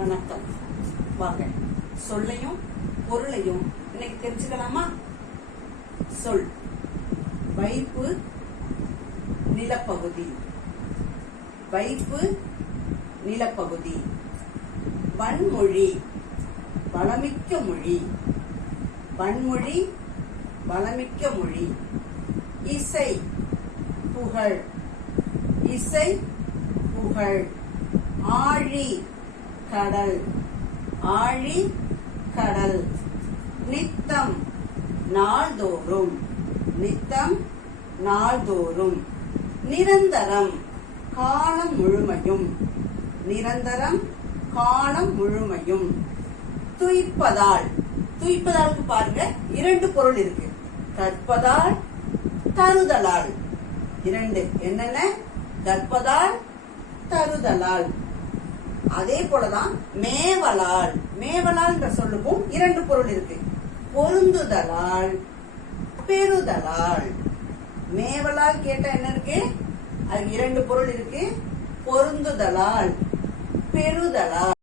வணக்கம். வாங்க சொல்லையும் பொருளையும் இன்னைக்கு தெரிஞ்சுக்கலாமா? சொல் வைப்பு நிலப்பகுதி, வைப்பு நிலப்பகுதி. வன்மொழி வளமிக்க மொழி, வன்மொழி வளமிக்க மொழி. இசை புகழ், இசை புகழ். ஆழி கடல், ஆழி கடல். நித்தம் நாள்தோறும், நித்தம் நாள்தோறும். நிரந்தரம் காலம் முழுமையும், நிரந்தரம் காலம் முழுமையும். துய்ப்பதால், துய்ப்பதாலுக்கு பாருங்க இரண்டு பொருள் இருக்கு. கற்பதால் தருதலால். இரண்டு என்னென்ன? கற்பதால் தருதலால். அதே போலதான் மேவலால், மேவலால் என்ற சொல்லுக்கும் இரண்டு பொருள் இருக்கு. பொருந்துதலால் பெறுதலால். மேவலால் கேட்டா என்ன இருக்கு? அது இரண்டு பொருள் இருக்கு. பொருந்துதலால் பெறுதலால்.